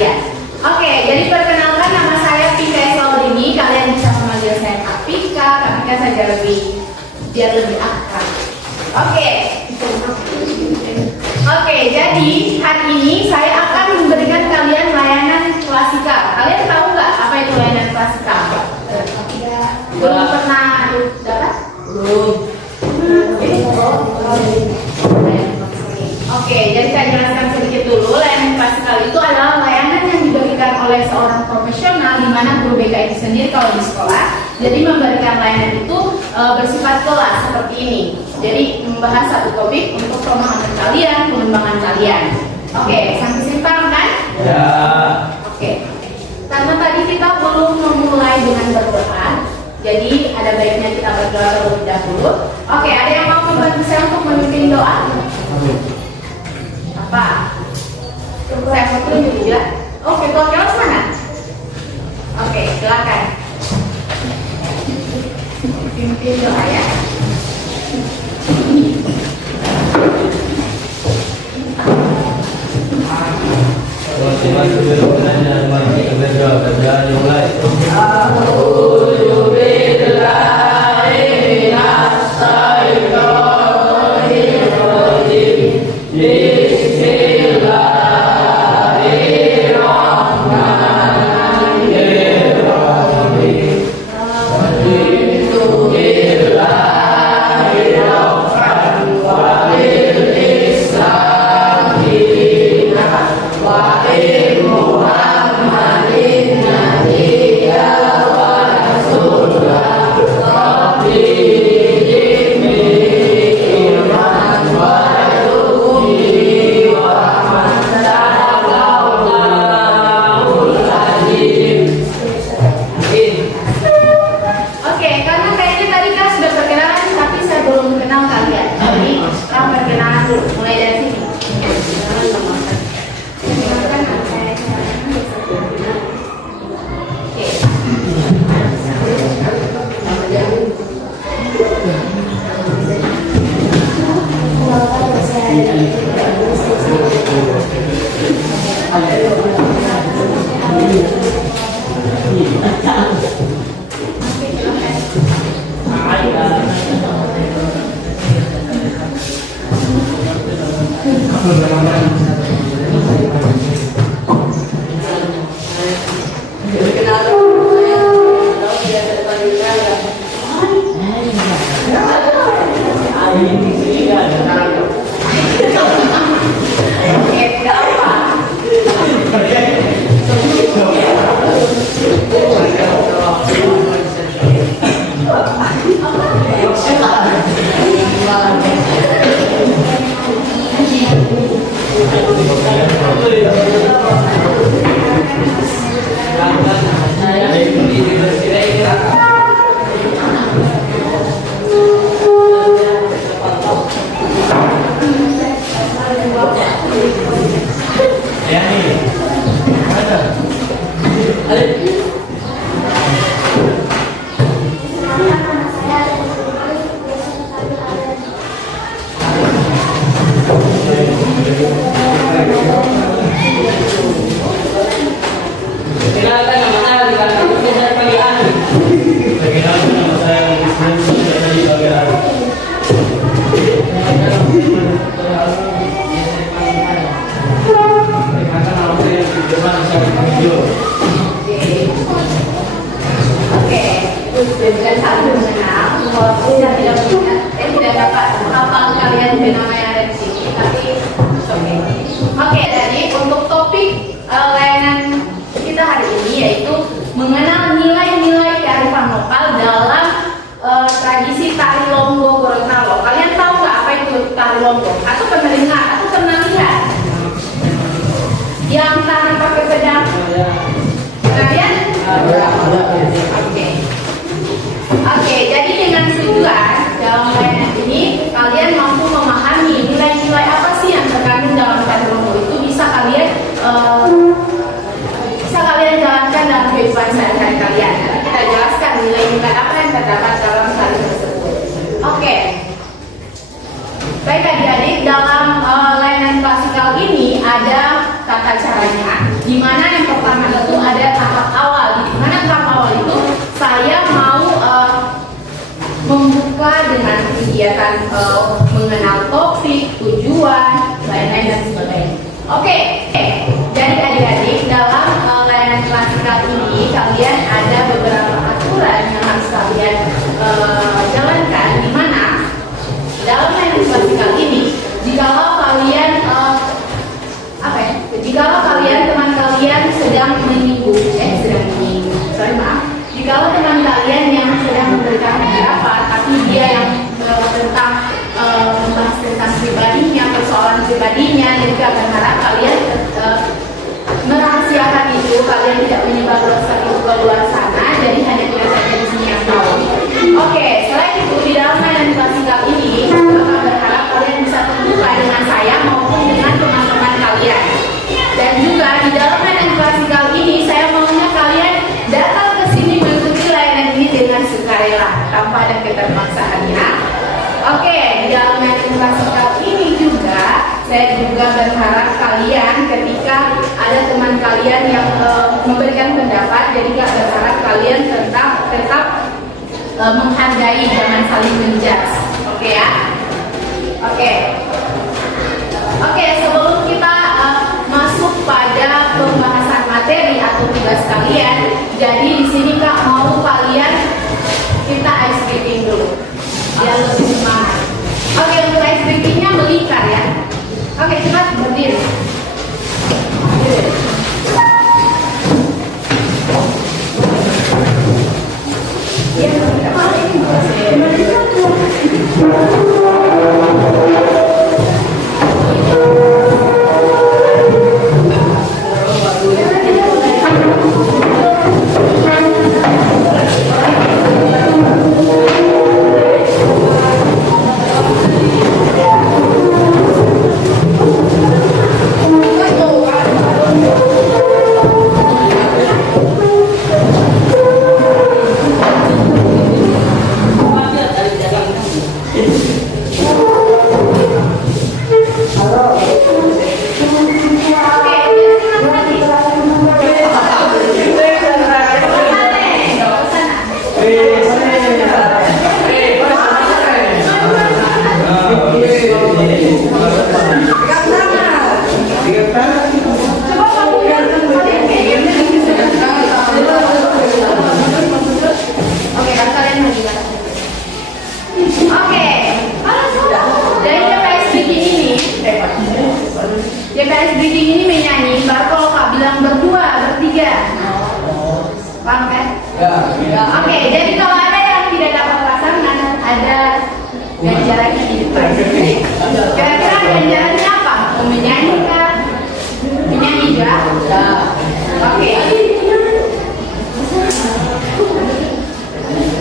kalian. Oke, jadi perkenalkan nama saya Pika Eswaldini. Kalian bisa memanggil saya Kak Pika, saja biar lebih akrab. Oke, jadi hari ini saya akan memberikan kalian layanan klasikal. Kalian tahu nggak apa itu layanan klasikal? Belum pernah dapat? Belum. Oke, jadi saya jelaskan sedikit dulu. Layanan klasikal itu adalah layanan yang diberikan oleh seorang profesional, di mana guru BK itu sendiri kalau di sekolah. Jadi memberikan layanan itu bersifat kelas seperti ini. Jadi membahas satu topik untuk pemahaman kalian, pengembangan kalian. Oke, sampai sini paham kan? Ya. Oke. Karena tadi kita belum memulai dengan berdoa, jadi ada baiknya kita berdoa terlebih dahulu. Oke, ada yang mau membantu saya untuk memimpin doa? Apa? Saya mau tunjuk juga. Oke, ketua kelas mana? Oke, silakan. Pimpin doa ya. Tidak dapat hafal kalian fenomena yang ada di sini, tapi oke. Jadi untuk topik layanan kita hari ini yaitu mengenal nilai-nilai kearifan lokal dalam tradisi tari Longgo Gorontalo. Kalian tahu nggak apa itu tari Longgo? Atau pernah dengar? Atau pernah lihat? Yang tari pakai pedang? Kalian? Oke, jadi dengan tujuan dalam layanan ini kalian mampu memahami nilai-nilai apa sih yang terkandung dalam tari Longgo itu bisa kalian jalankan dalam kehidupan sehari-hari kalian. Nanti kita jelaskan nilai-nilai apa yang terdapat dalam tari tersebut. Oke. Baik adik-adik, dalam layanan klasikal ini ada tata caranya. Dimana yang pertama itu ada tahap awal. Dimana tahap awal itu saya mau membuka dengan kegiatan mengenal topik, tujuan, lain-lain dan sebagainya. Oke, jadi adik-adik dalam layanan klasikal ini kalian ada beberapa aturan yang harus kalian jalankan. Dimana dalam layanan klasikal ini, jikalau kalian jikalau teman kalian sedang menyinggung, jikalau teman kalian yang sedang memberikan pendapat, tapi dia yang membahas tentang pribadinya, persoalan pribadinya, dan juga berharap kalian merahasiakan itu, kalian tidak menyebar itu ke luar sana, jadi hanya kita saja di sini yang tahu. Oke, selain itu di dalam layanan klasikal ini, Bapak berharap kalian bisa terbuka dengan saya maupun dengan teman-teman kalian. Dan juga di dalam layanan klasikal ini, saya maunya kalian datang ke sini mengikuti layanan ini dengan sukarela, tanpa ada keterpaksaan ya. Oke, di dalam layanan klasikal ini juga, saya juga berharap kalian ketika ada teman kalian yang memberikan pendapat, jadi gak berharap kalian tetap menghargai, jangan saling menjudge. Oke ya? Oke, sebelum kita masuk pada pembahasan materi atau tugas kalian, jadi di sini Kak mau kalian kita ice breaking dulu biar lebih semangat. Oke, untuk ice breakingnya melingkar ya. Oke, cepat berdiri. JPS Breaking ini menyanyi, baru kalau Kak bilang berdua, bertiga. Paham kan? Ya. Oke, jadi kalau ada yang tidak dapat pasangan, ada ganjarannya di depan. Kira-kira ganjarannya apa? Menyanyi kah? Menyanyi juga? Oke.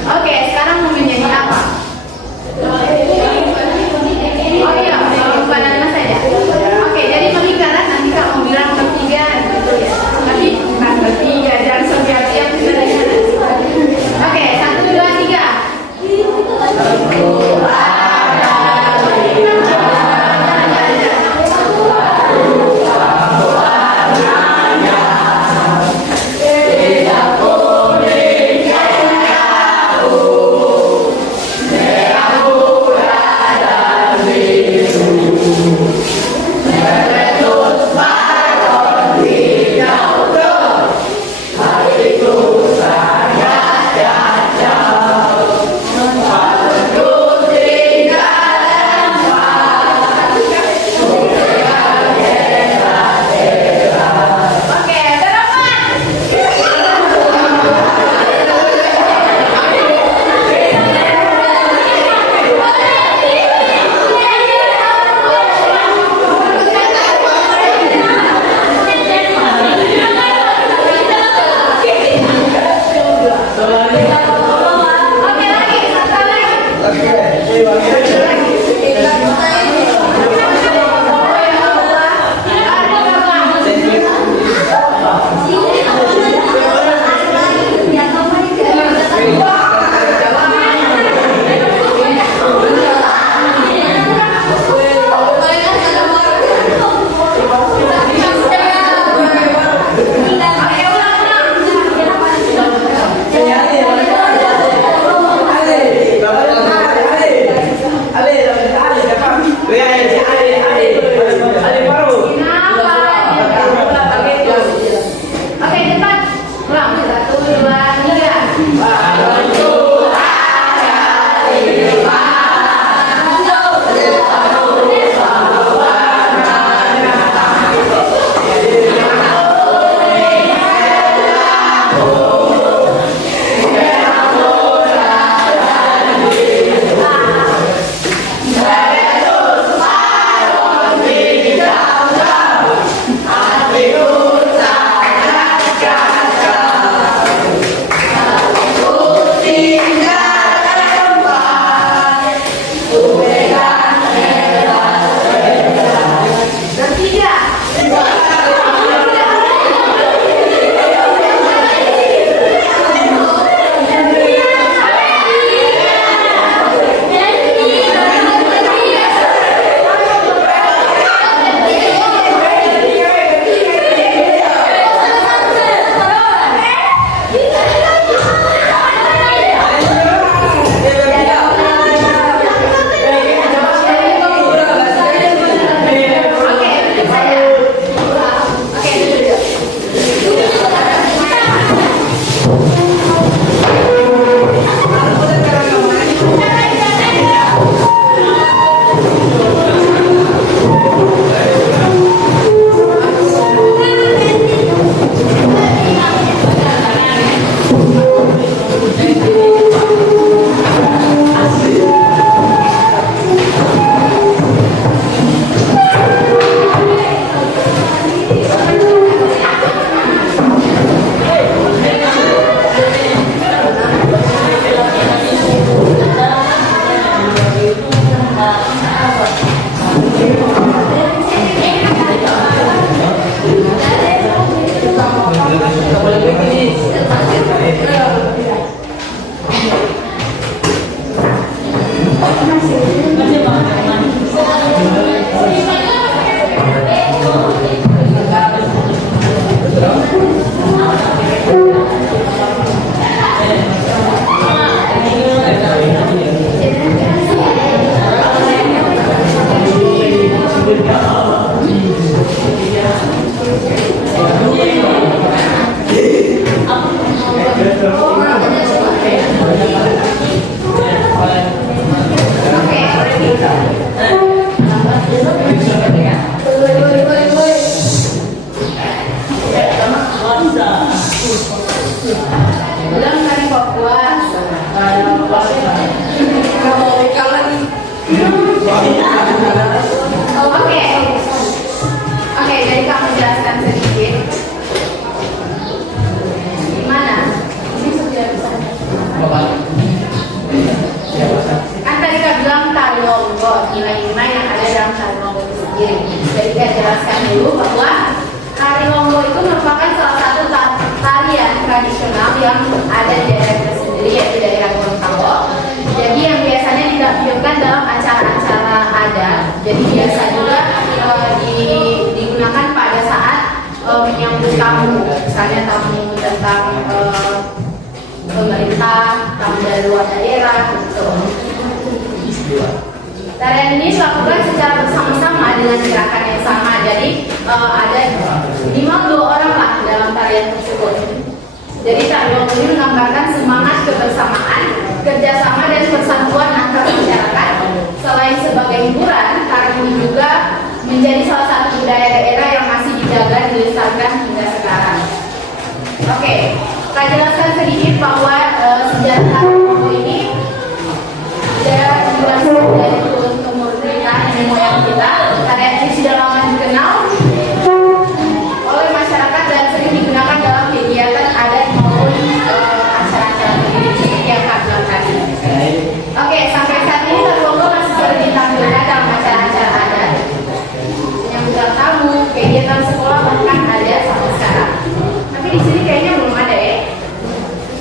Oke, sekarang mau menyanyi apa? Oh iya, pandangan saja. Oke, jadi melingkar nanti Kak mau bilang bertiga gitu ya. Tapi bukan bertiga, jangan siap-siap sudah dengan. Oke, 1, 2, 3. tamu, misalnya tamu tentang pemerintah, tamu dari luar daerah gitu. Tarian ini dilakukan secara bersama-sama dengan gerakan yang sama. Jadi ada minimal 2 orang lah dalam tarian tersebut. Jadi tarian ini menggambarkan semangat kebersamaan, kerjasama dan persatuan antar masyarakat. Selain sebagai hiburan, tarian ini juga menjadi salah satu budaya daerah yang masih dijaga dilestarikan hingga sekarang. Oke, saya jelaskan sedikit bahwa sejarah tarian ini sejarah dijelaskan dari turun kemerdekaan nenek moyang kita. Tarian ini sudah lama dikenal oleh masyarakat dan sering digunakan dalam kegiatan adat maupun acara-acara seperti yang Kak bilang tadi. Oke, sampai saat ini Tarbogo masih sering ditampilkan dalam acara-acara adat, menyambut tamu, kegiatan sekolah bahkan ada sampai sekarang. Tapi di sini kayaknya belum ada ya.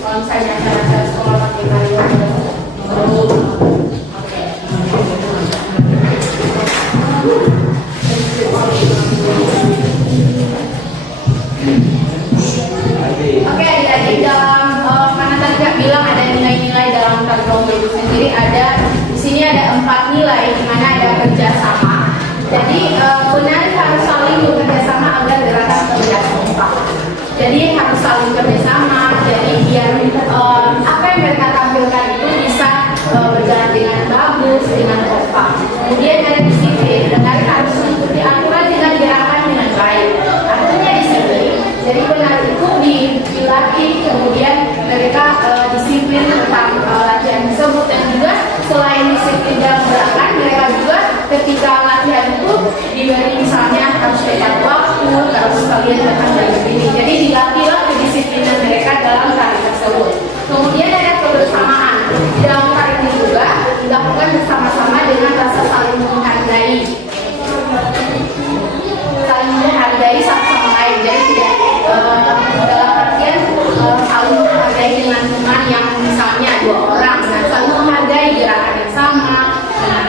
Kalau misalnya acara-acara sekolah pakai tarian Oke, adik-adik, dalam mana tadi Kak bilang ada nilai-nilai dalam Tarbogo itu sendiri, ada di sini ada 4 nilai di mana ada kerjasama. Jadi penari harus saling bekerjasama agar gerakan terlihat kompak. Jadi harus saling kerjasama. Jadi biar apa yang mereka tampilkan itu bisa berjalan dengan bagus, dengan kompak. Kemudian ada disiplin. Penari harus mengikuti aturan dengan gerakan dengan baik. Artinya di sini, jadi penari itu dilatih, kemudian mereka disiplin tentang latihan tersebut, dan juga selain disiplin dalam gerakan, mereka juga ketika latihan itu diberi misalnya harus tepat waktu, harus kalian datang dari sini. Jadi dilatihlah kedisiplinan mereka dalam tari tersebut. Kemudian ada kebersamaan. Di dalam tari ini juga dilakukan bersama-sama dengan rasa saling menghargai. Saling menghargai satu sama lain. Jadi tidak dalam artian saling menghargai dengan teman yang misalnya 2 orang, dan saling menghargai gerakan yang sama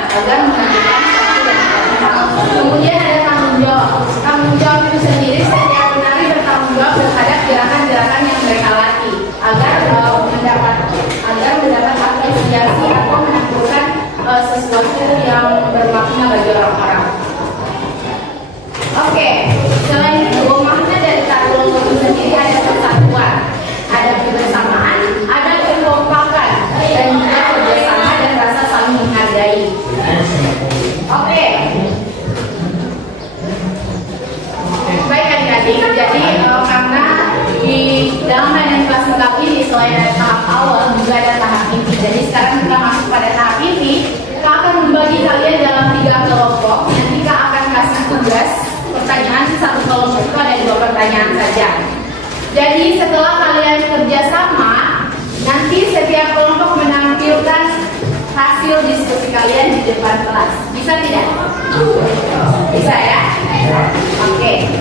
agar menghadirkan satu yang sama. Kemudian ada tanggung jawab. Tanggung jawab itu sendiri, setiap penari bertanggung jawab terhadap gerakan-gerakan yang mereka latih agar mendapat apresiasi atau menampilkan sesuatu yang bermakna bagi orang-orang. Oke, selain itu makna dari Tarbogo itu sendiri ada persatuan, ada kebersamaan, ada kekompakan, dan juga kerjasama dan rasa saling menghargai. Oke. Baik adik-adik, jadi karena di dalam layanan kelas lengkap ini selain ada tahap awal juga ada tahap inti. Jadi sekarang kita masuk pada tahap inti. Kita akan membagi kalian dalam 3 kelompok. Nanti kita akan kasih tugas pertanyaan, satu kelompok itu ada 2 pertanyaan saja. Jadi setelah kalian kerjasama, nanti setiap kelompok menampilkan hasil diskusi kalian di depan kelas. Bisa tidak? Bisa ya? Oke.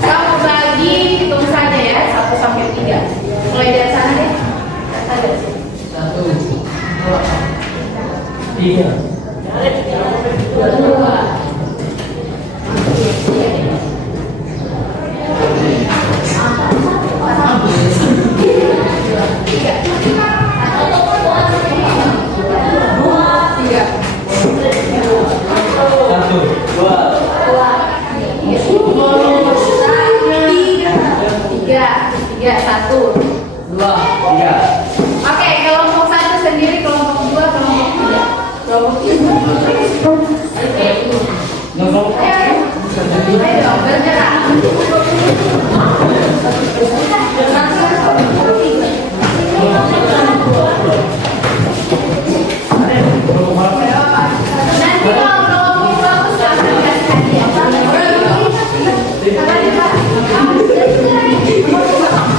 Kamu bagi, hitung saja ya, 1 sampai 3. Mulai dari sana deh. 1, 2, 3, 2. Oke, kelompok 1 sendiri, kelompok 2, kelompok 3. Kelompok 3. Ayo, bergerak. Nanti kalau kelompok bagus akan kasih hadiah.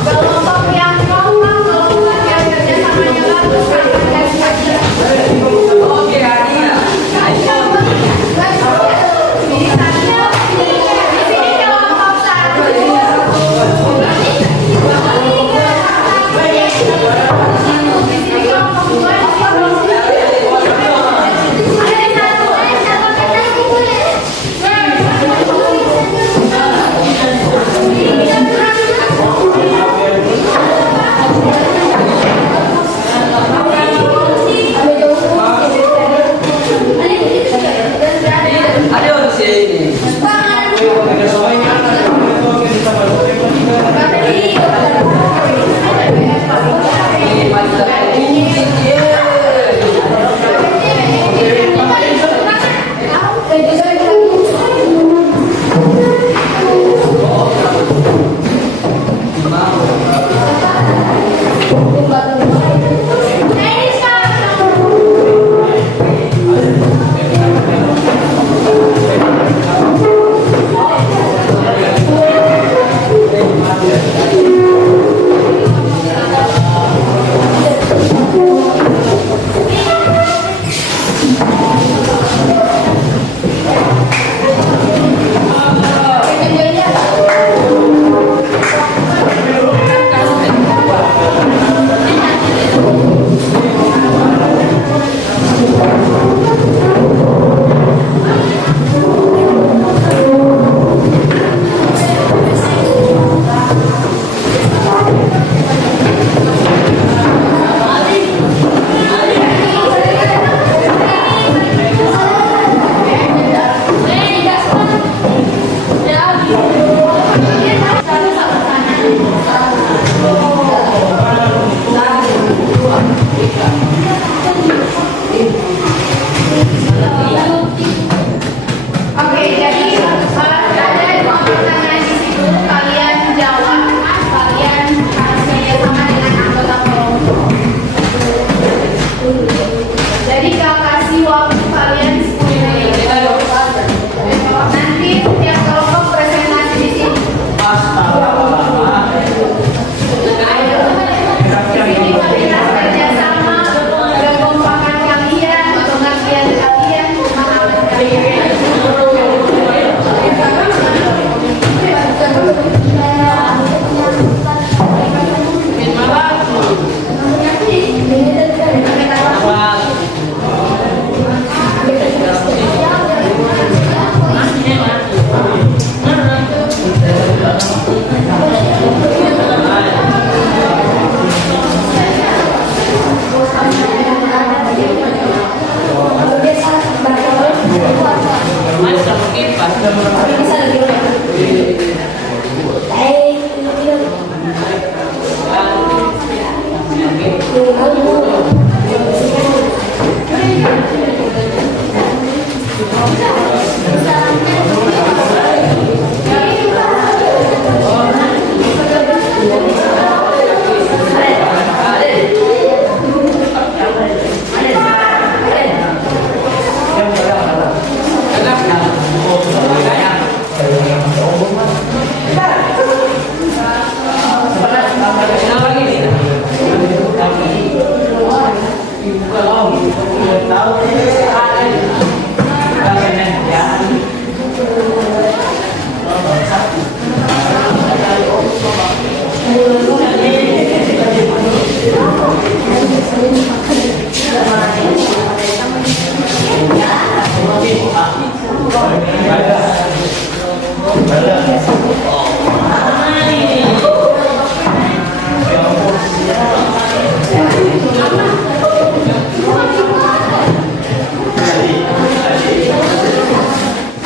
Kelompok yang kompak, kelompok yang kerjasamanya bagus akan kasih hadiah. Oke, hadiah. Di sini kelompok 1. Oke, jadi ada dua pertanyaan di situ. Kalian jawab, kalian harus kerjasama dengan anggota kelompok. Jadi kak kasih waktu kalian 10 menit. Nanti tiap kelompok presentasi di sini. Ayo, di sini kualitas kerjasama, kekompakan kalian, pengertian kalian, pemahaman kalian.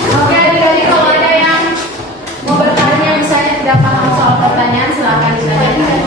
Oke, adik-adik, kalau ada yang mau bertanya, misalnya tidak paham soal pertanyaan, silakan ditanyakan.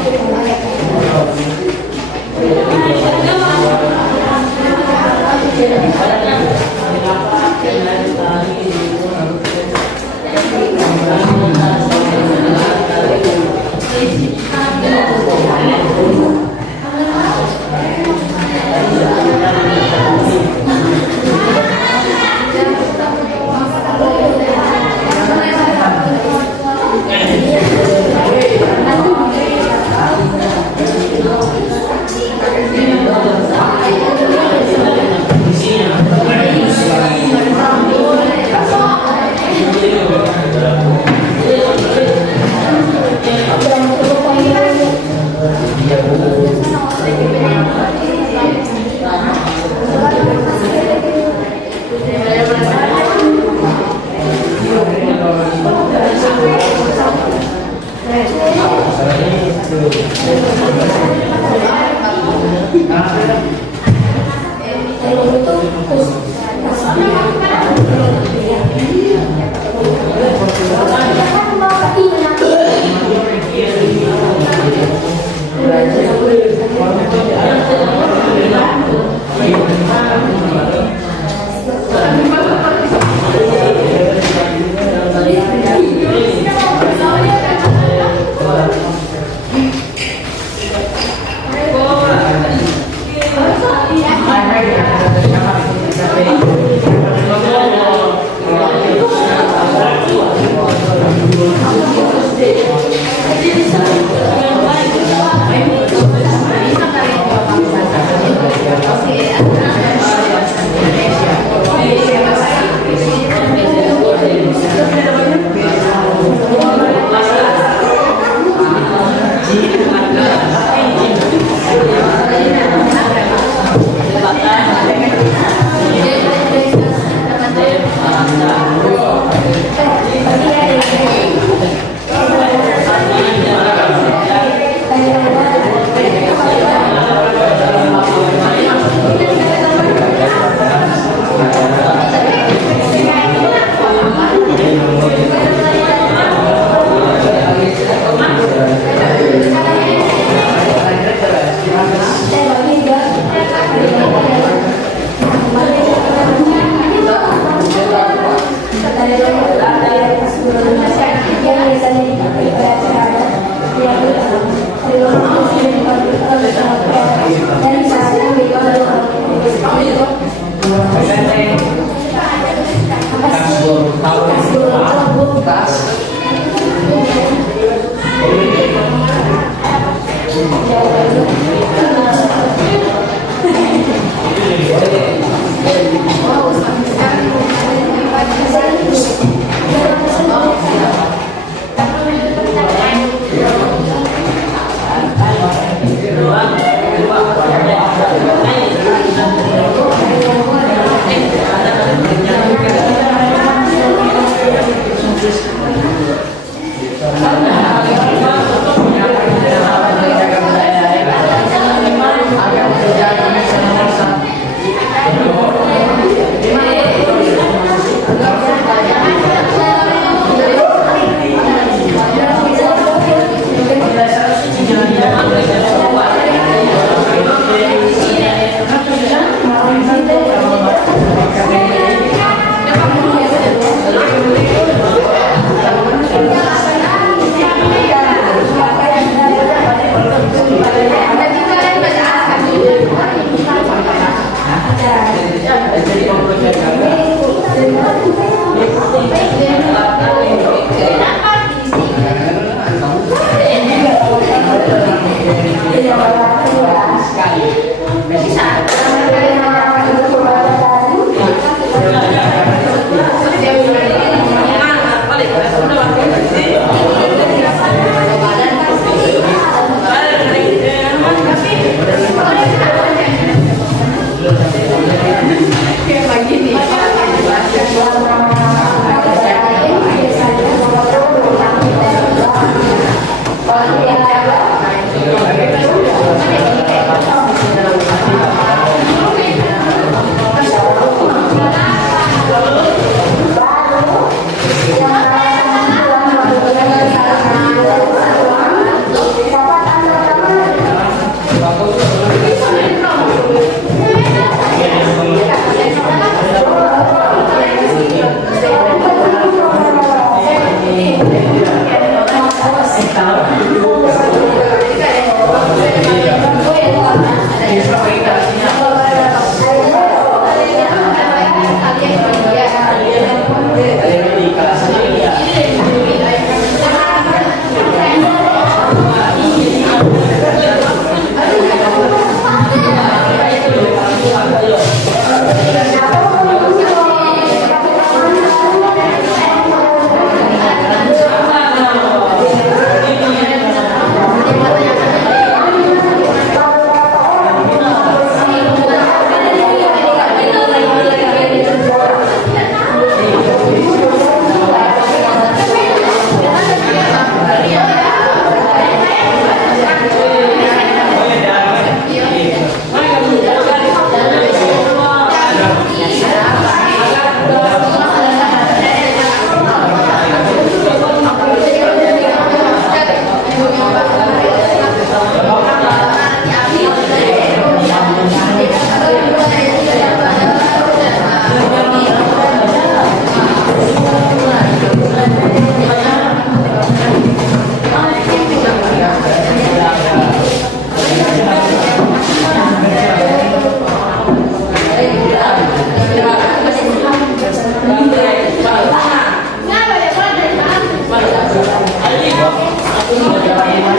Aku mau jalan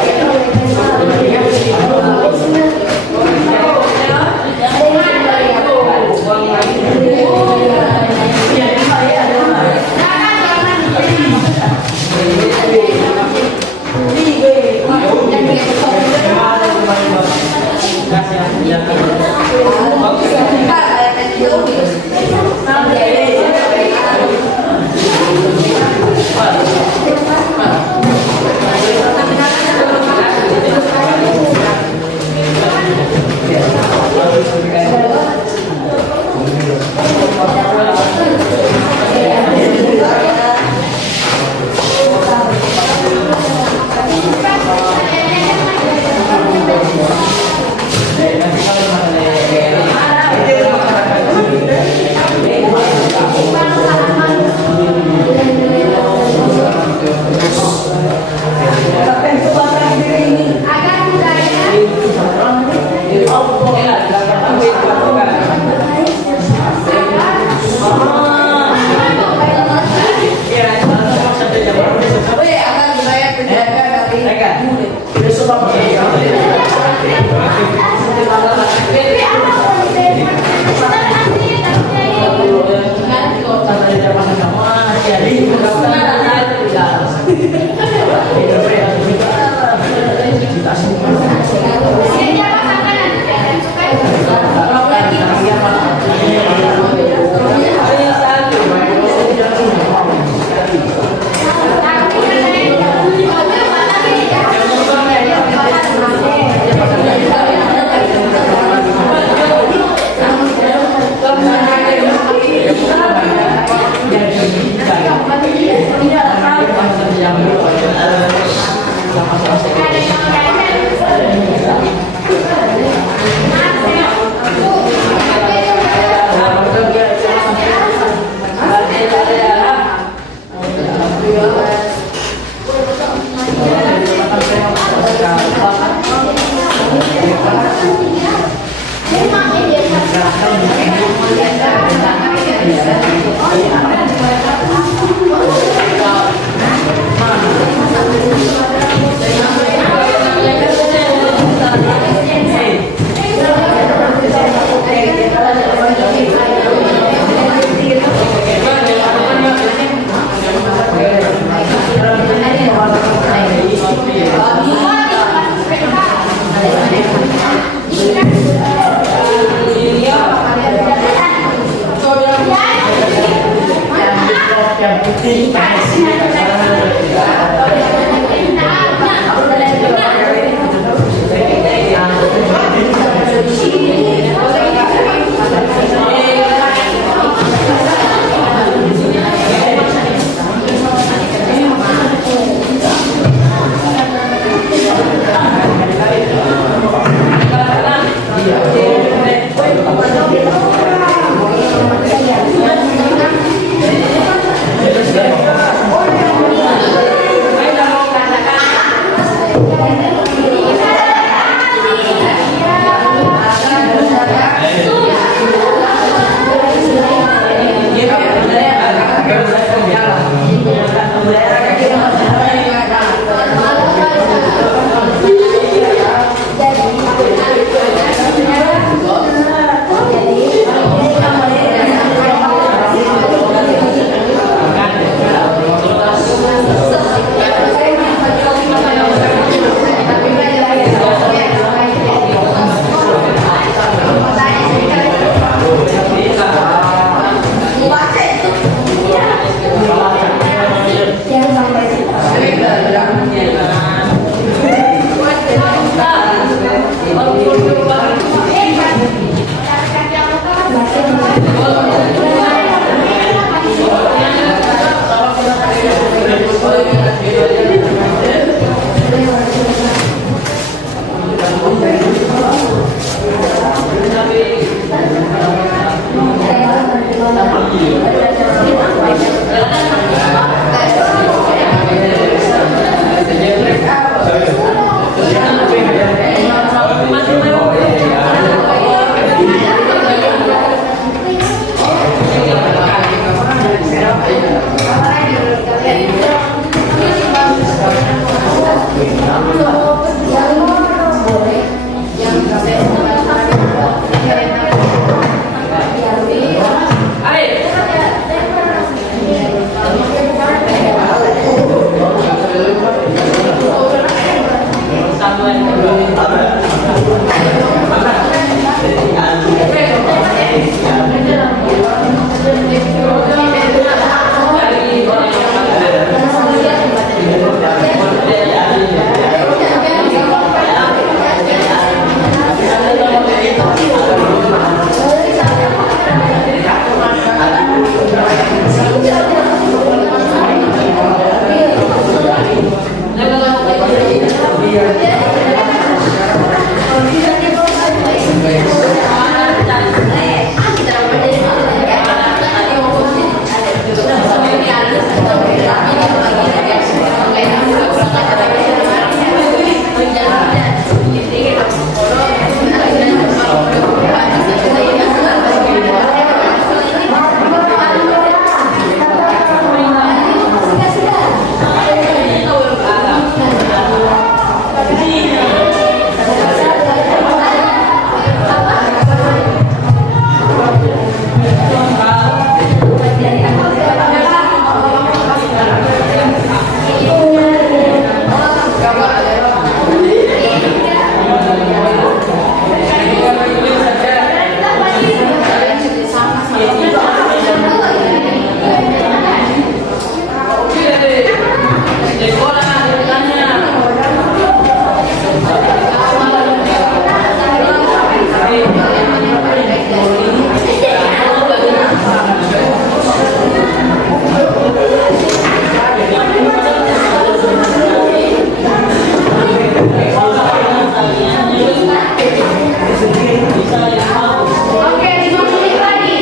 Oke, 5 menit lagi.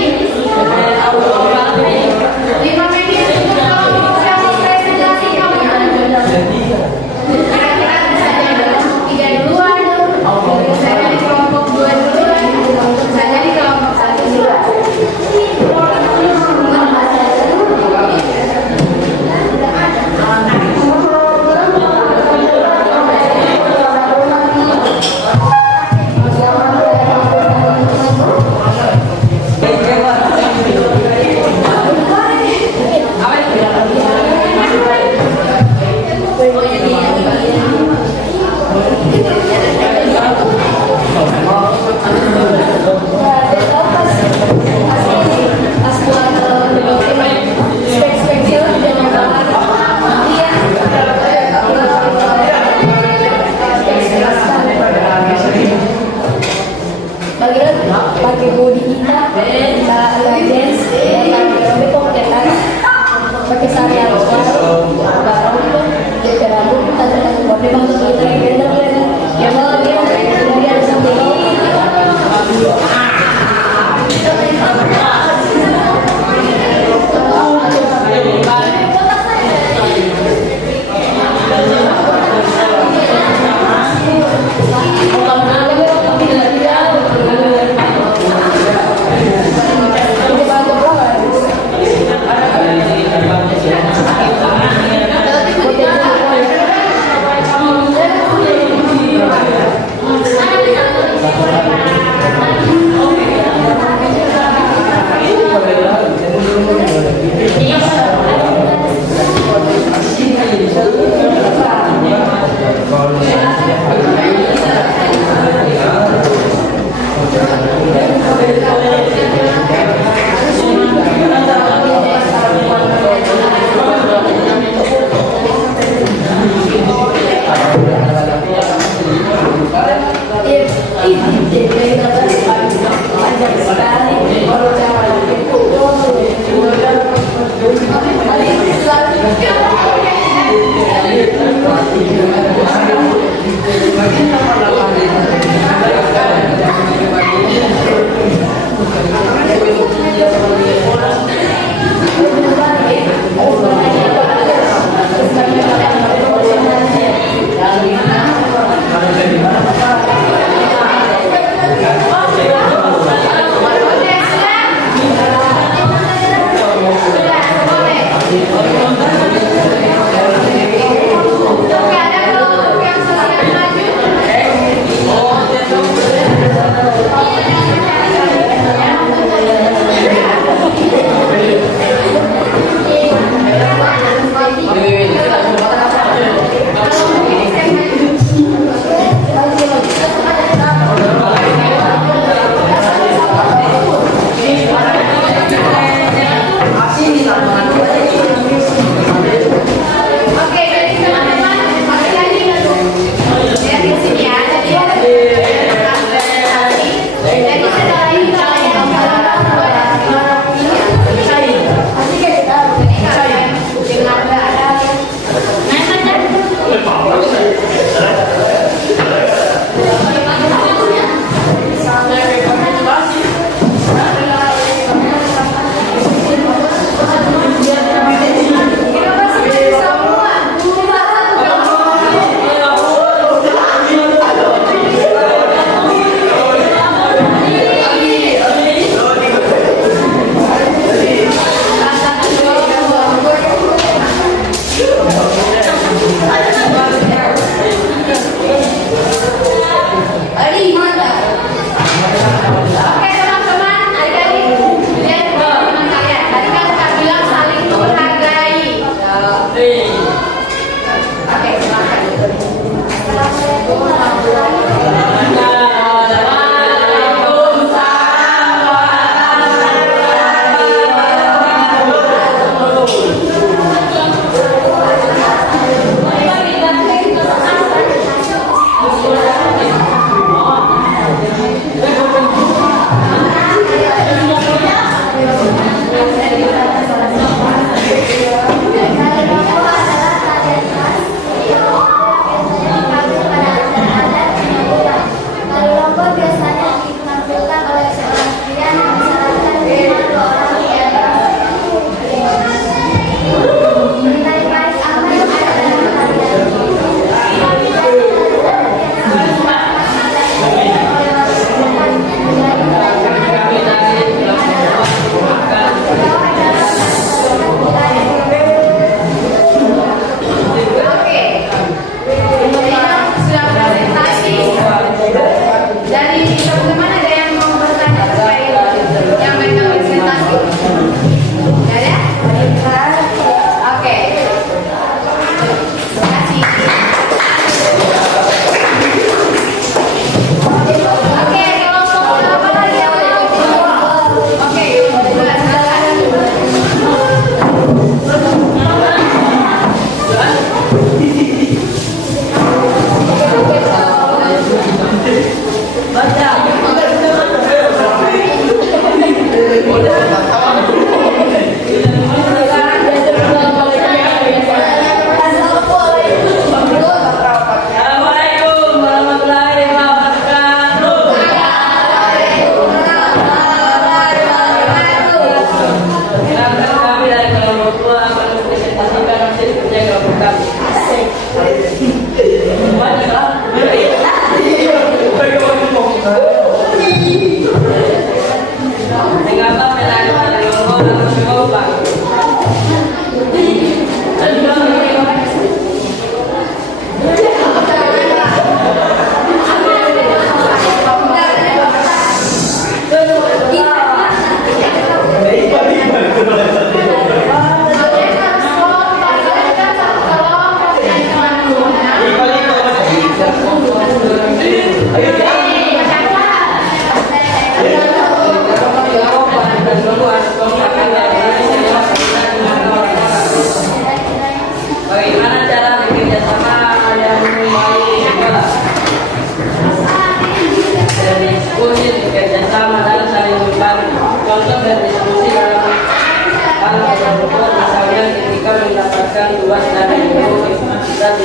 5 menit untuk kelompok yang mau presentasi kamu. Kira-kira bisa jadi kelompok 3 duluan, bisa jadi kelompok 2 duluan, bisa jadi kelompok 1 duluan. pakai body kita, kita dance, pakai kompetan, pakai sarian barang itu, jadi rambut kita terkait body bantu kita ya mau dia sampai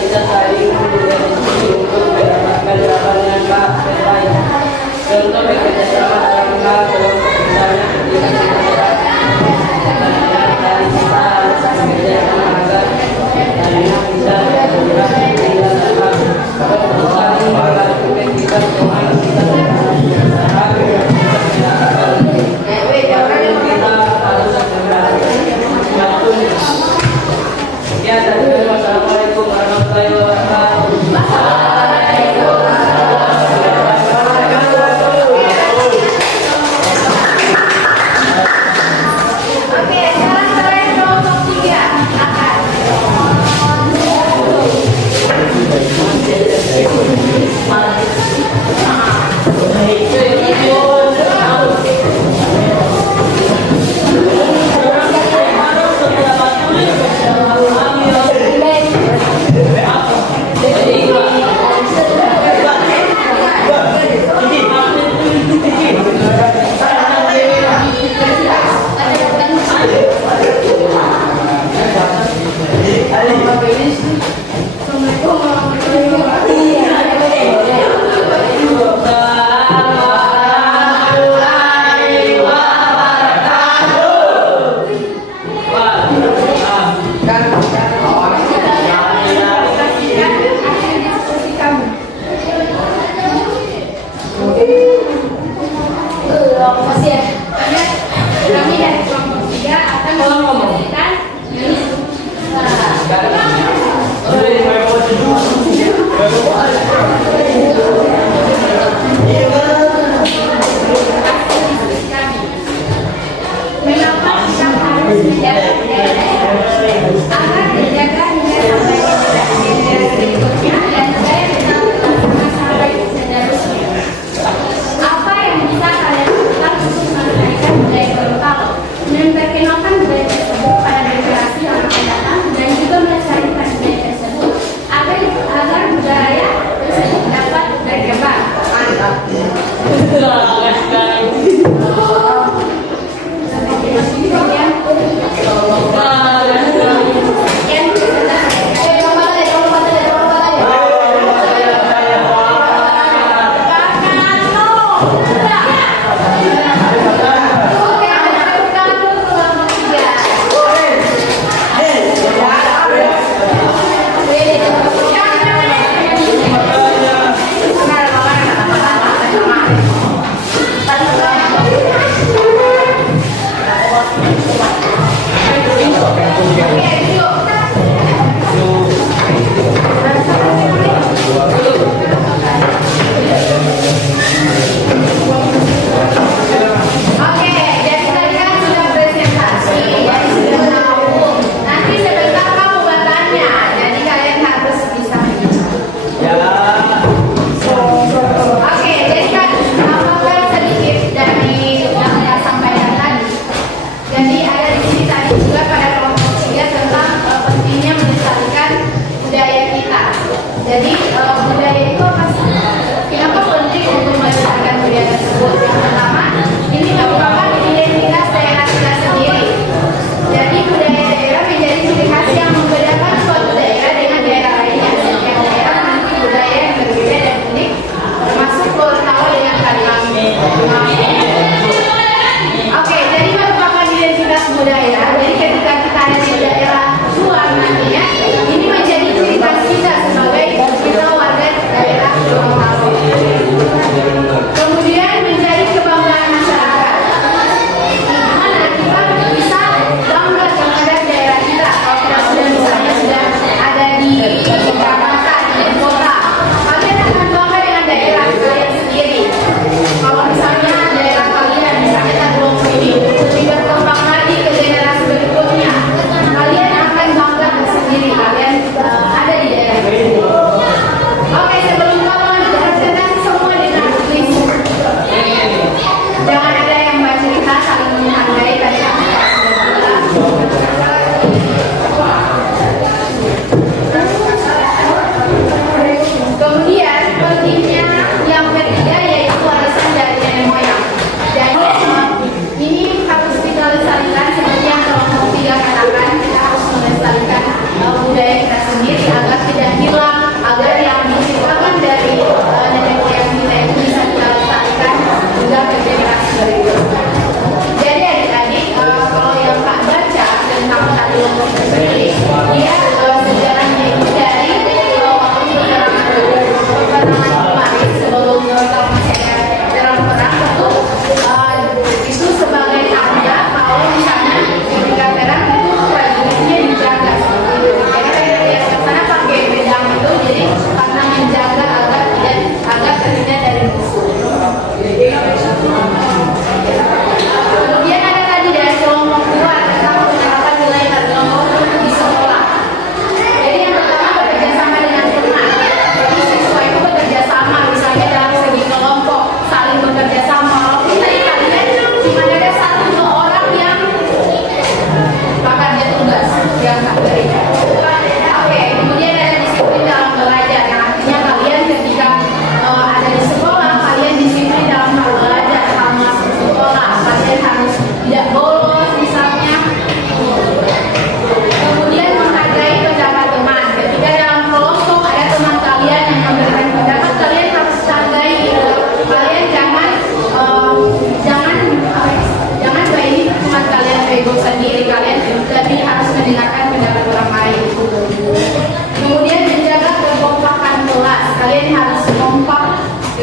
bisa saling berdiskusi untuk mendapatkan jawaban yang terbaik. Contoh bekerja sama dalam hal misalnya ketika kita dan kita harus bekerja sama agar saling bisa bergerak dengan tepat. Untuk saling membantu kita semua kita kita harus membantu. Ya, assalamualaikum warahmatullahi wabarakatuh. Oke, sekarang kalian kelompok 3 akan. Assalamualaikum warahmatullahi Makasih ya. Kami dari kelompok 3 akan mempresentasikan mengapa kita harus menjaga budaya agar dijaga hingga sampai generasi berikutnya dan saya bisa melakukan sampai seterusnya. Apa yang bisa kalian lakukan untuk melestarikan budaya Gorontalo, memperkenalkan budaya tersebut pada generasi yang akan datang dan juga melestarikan budaya tersebut agar budaya tersebut dapat berkembang. Mantap.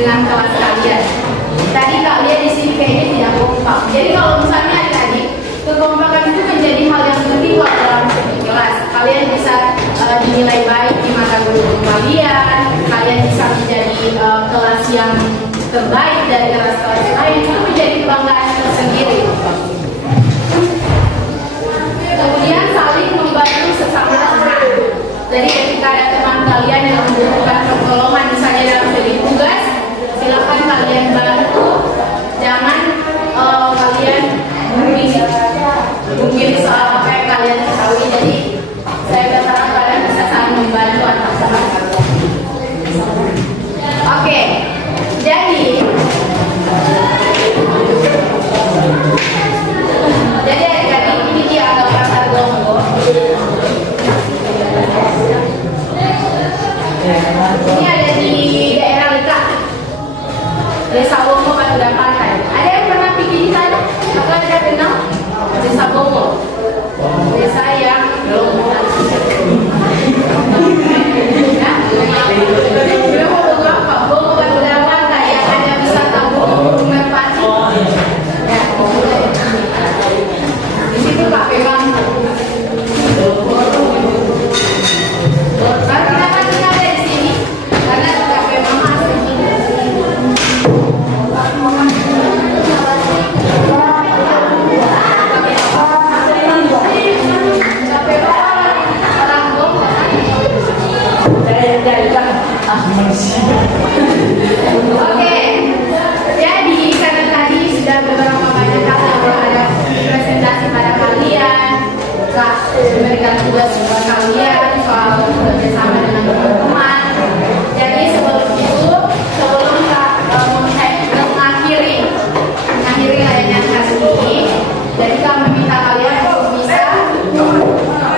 dengan kelas kalian. Tadi kalian di sini kayaknya tidak kompak. Jadi kalau misalnya adik-adik, kekompakan itu menjadi hal yang penting kalau dalam satu kelas. Kalian bisa dinilai baik di mata guru kalian, kalian bisa menjadi kelas yang terbaik dari kelas-kelas lain. Itu menjadi kebanggaan tersendiri. Kemudian saling membantu sesama teman. Jadi ketika ada teman kalian yang membutuhkan pertolongan misalnya dalam segi tugas, silakan kalian bantu. Jangan kalian mungkin soal apa yang kalian ketahui. Jadi saya berharap kalian bisa saling membantu antar teman kalian. Oke, jadi adik-adik ini dia agak kasar gonggo. Ini ada di daerah Lika, Desa Bongo, Batu Pantai. Ada yang pernah pergi di sana? Atau ada kenal? Desa Bongo, desa yang belum Bongo Batu Pantai yang ada wisata burung merpati. Ya, di situ pakai bambu. Kenapa kita ada di sini? Karena pakai mama asli. Oke, jadi karena tadi sudah beberapa banyak hal yang ada presentasi pada kalian, memberikan tugas buat kalian soal bekerjasama dengan teman-teman. Jadi sebelum mengakhiri layanan hari ini, jadi kami minta kalian untuk bisa.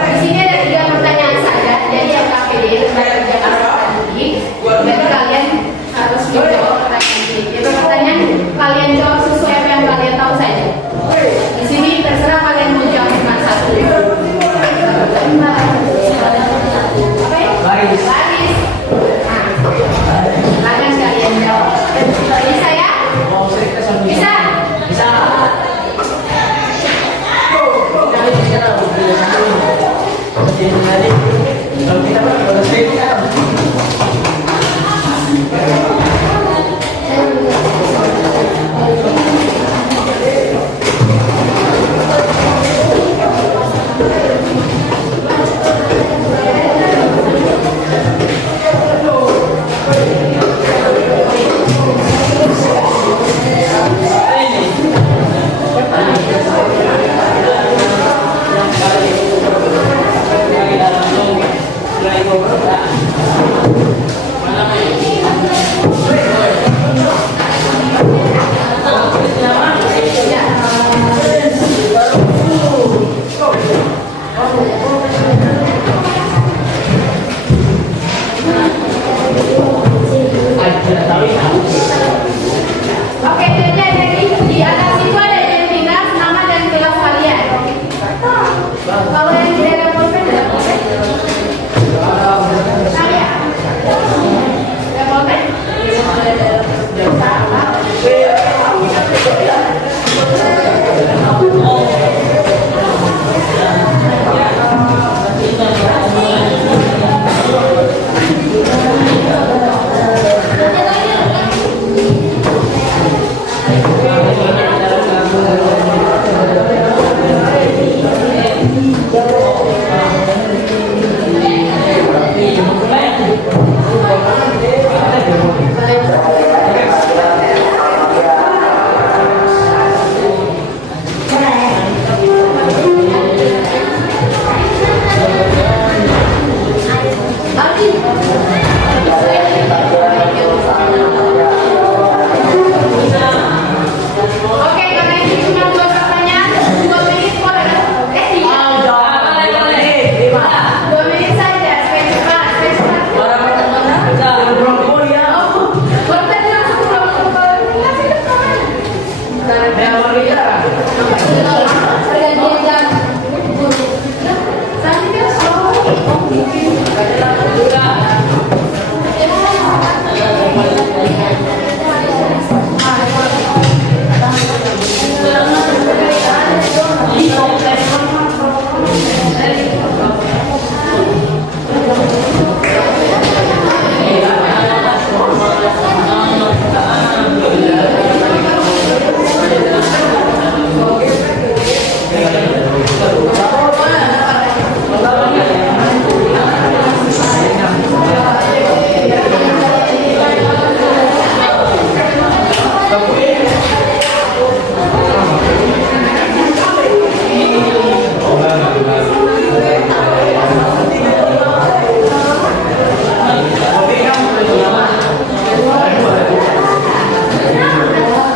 Di sini ada 3 pertanyaan saja. Jadi yang KPD kerjakan tadi. Jadi kalian harus menjawab pertanyaan ini. Jadi pertanyaan kalian jawab sesuai apa yang kalian tahu saja. Di sini terserah kalian mau jawab cuma satu. Baris. Nah, silakan kalian jawab. Bisa ya? Bisa. Oke, jadi di atas itu ada identitas, nama dan kelas kalian. Kalau yang di daerah pulpen ada pulpen? Saya. Ada pulpen?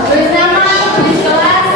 Tulis nama, tulis kelas.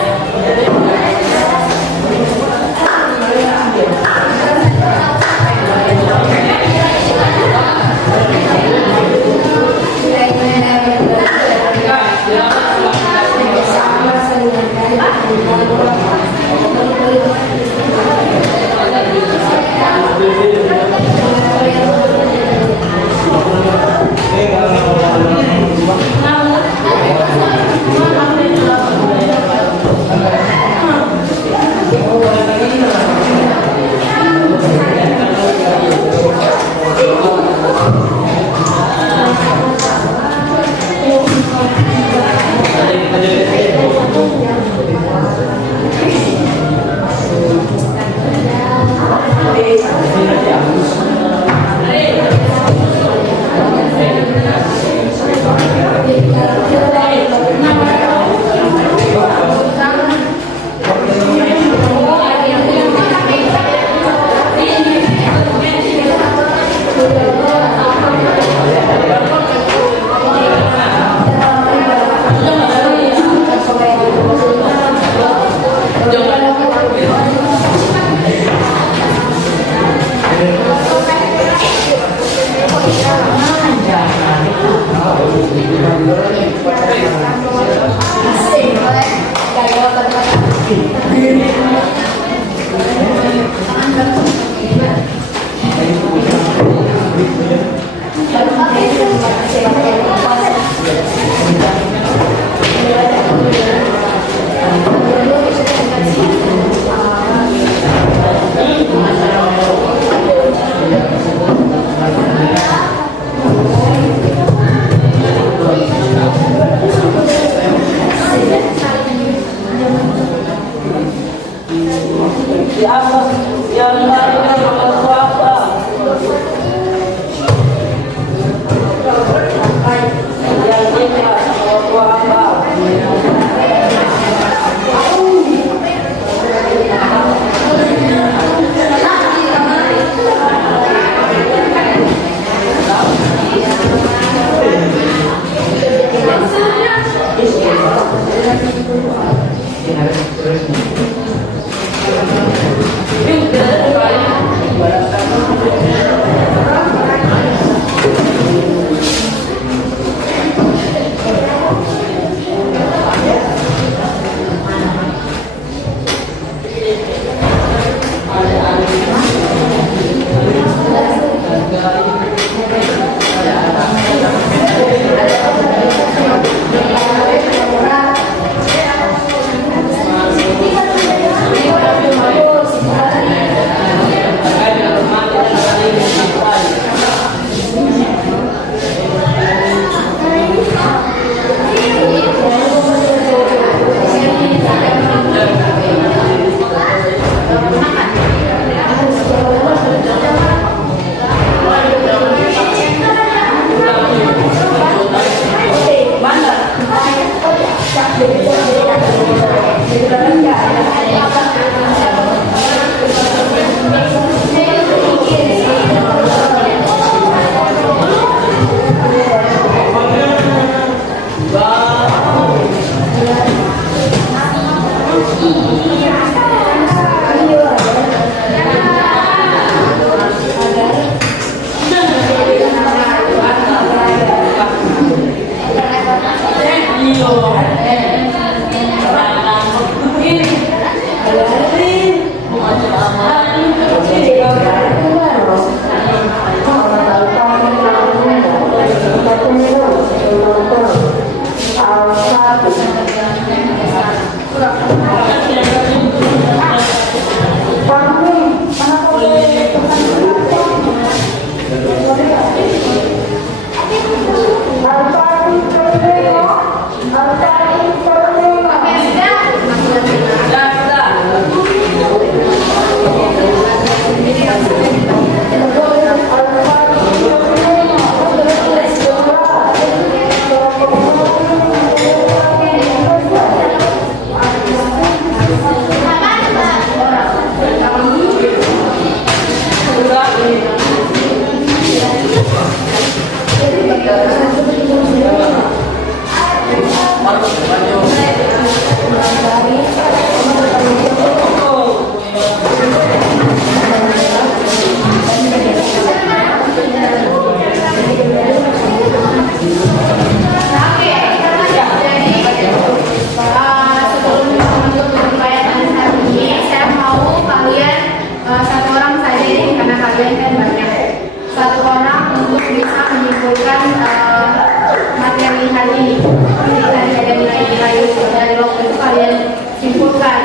hari ini. Ketika ada nilai-nilai dari waktu itu kalian simpulkan.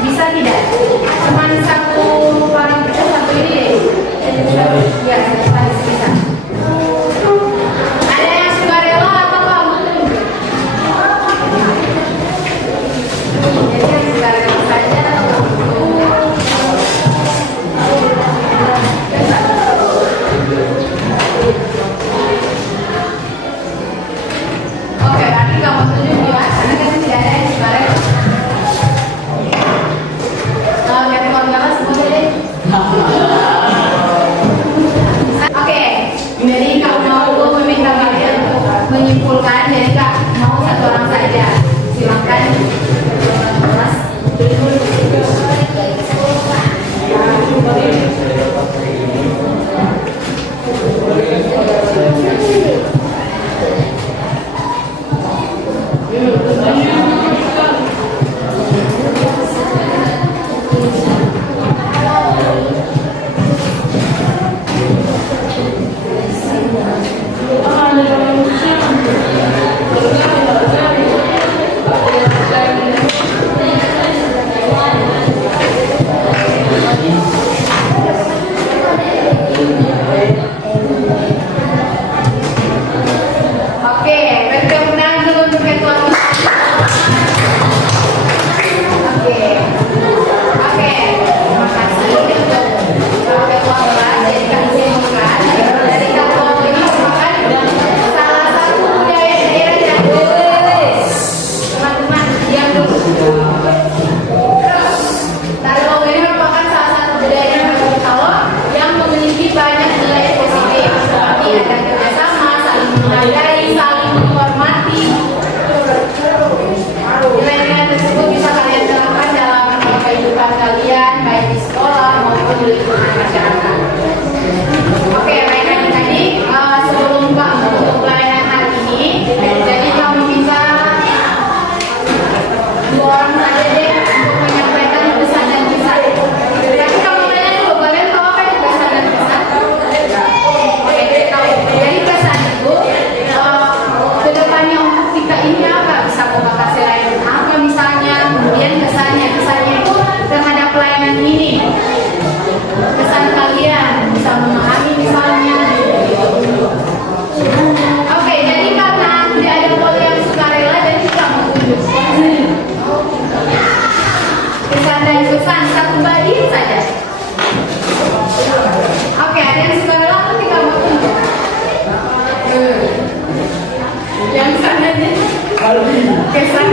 Bisa tidak? Cuman satu paragraf satu ini deh. Ya, harus bisa. Ada yang sukarela atau kamu? Jadi yang sukarela saja atau oke, berarti kamu tunjuk ya, karena kan tidak ada yang sukarela. Lihat keluarga semuanya deh. Oke, jadi kalau mau meminta kalian untuk menyimpulkan, jadi kak mau satu orang saja, silakan mas. Oke, beri menang dulu untuk ketua. Oke, terima kasih untuk ketua kelas. Jadi kami simpulkan dari ketua ini merupakan salah satu budaya daerah yang teman-teman diam dulu. Tarian ini merupakan salah satu budaya yang yang memiliki banyak nilai positif seperti ada kerjasama, saling menghargai, saling menghormati. Nilai-nilai tersebut bisa kalian terapkan dalam kehidupan kalian baik di sekolah maupun di lingkungan masyarakat. Oke, baik adik-adik, sebelum kamu untuk pelayanan hari ini, jadi kami minta 2 orang saja deh untuk menyampaikan pesan dan kisah. Tapi kamu tanya dulu, kalian tahu apa itu pesan dan kisah? Oke, tahu. Jadi pesan itu kedepannya untuk kita ini apa? Bisa kau kasih layanan apa misalnya? Kemudian kesannya itu terhadap pelayanan ini. Kesan kalian bisa memahami misalnya. Oke, jadi karena tidak ada pola yang sukarela, jadi kita menunjuk kesan dan kesan satu bagian saja. Oke, ada yang sukarela atau tidak mau tunjuk? Yang sana aja. Kesan.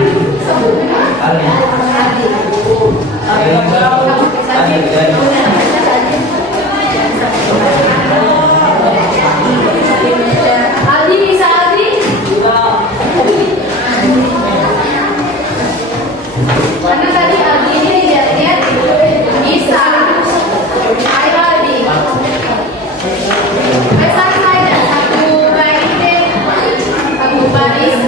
Aldi bisa Aldi? Karena tadi Aldi ini lihat-lihat bisa. Ayo Aldi. Pesan saja satu baris deh, satu baris.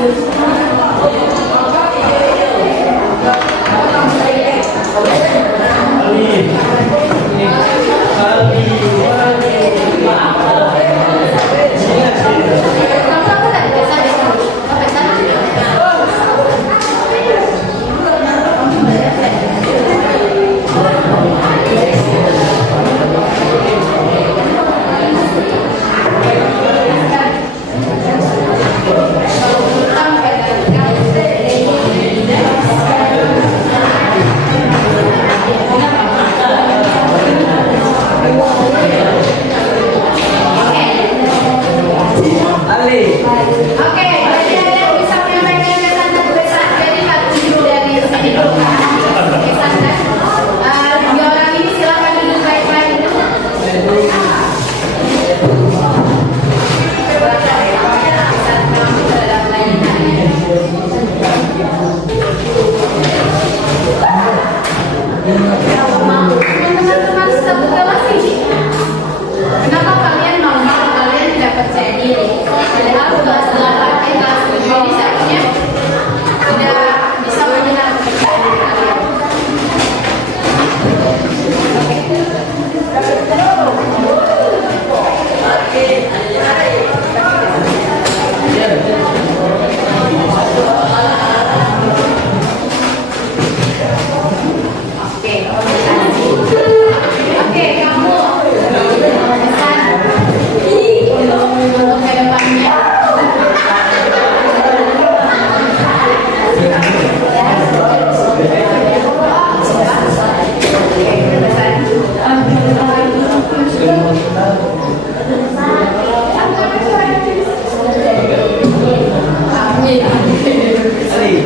Oke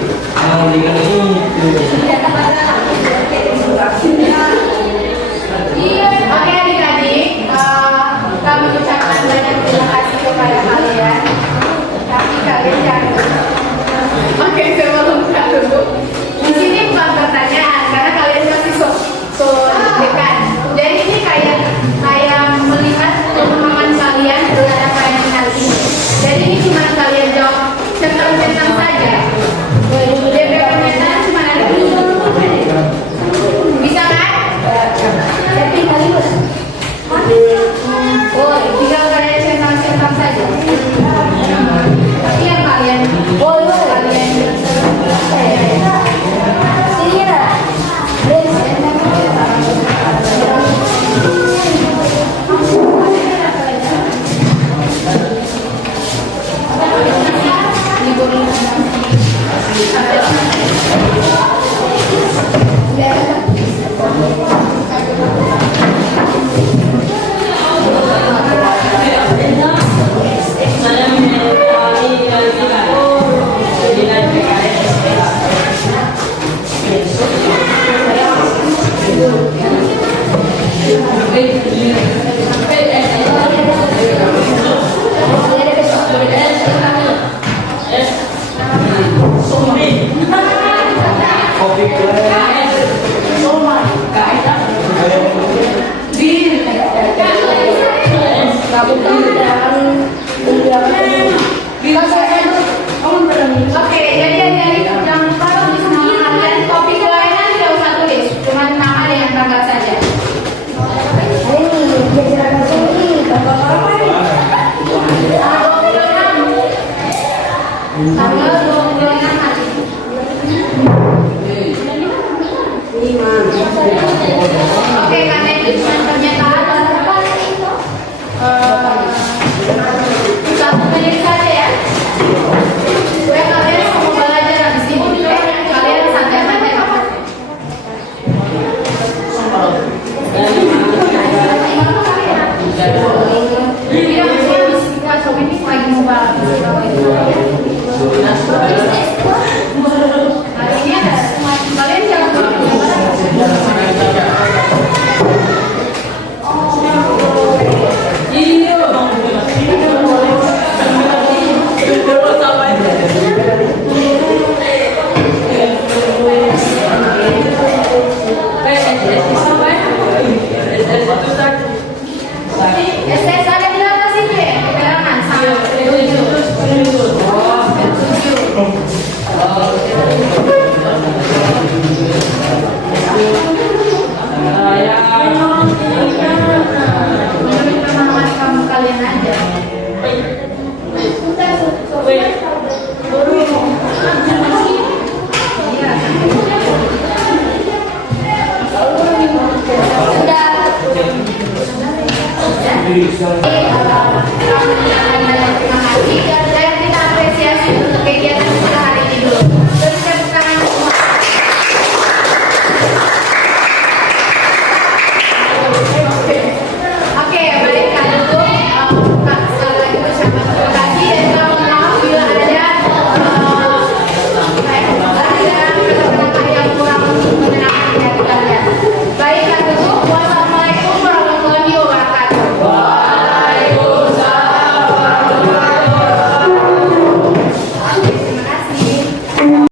adik-adik, kami ucapkan banyak terima kasih kepada kalian. Tapi kalian jangan. Oke, sebelum dulu. Di sini bukan pertanyaan karena kalian masih so dekat. Jadi ini kayak melihat pemahaman kalian terhadap permainan ini. Jadi ini cuma kalian jawab centang-centang saja. Jadi permainan cuma ada dulu. Bisa kan? Jadi kalian. Oh, tinggal kalian centang-centang saja. Tapi yang kalian Oke, jadi adik-adik jangan lupa tulis nama kalian. Topik lainnya tidak usah tulis, cuma nama dan tanggal saja. Tanggal 26 hari. Oke, karena itu cuma pernyataan. 1 menit saja ya. Supaya kalian semua belajar habis ini. Kalian santai-santai apa? Kalian jangan SS ada di atas itu ya? Keterangan sama 7. Menurut pemahaman kamu kalian aja. Sudah.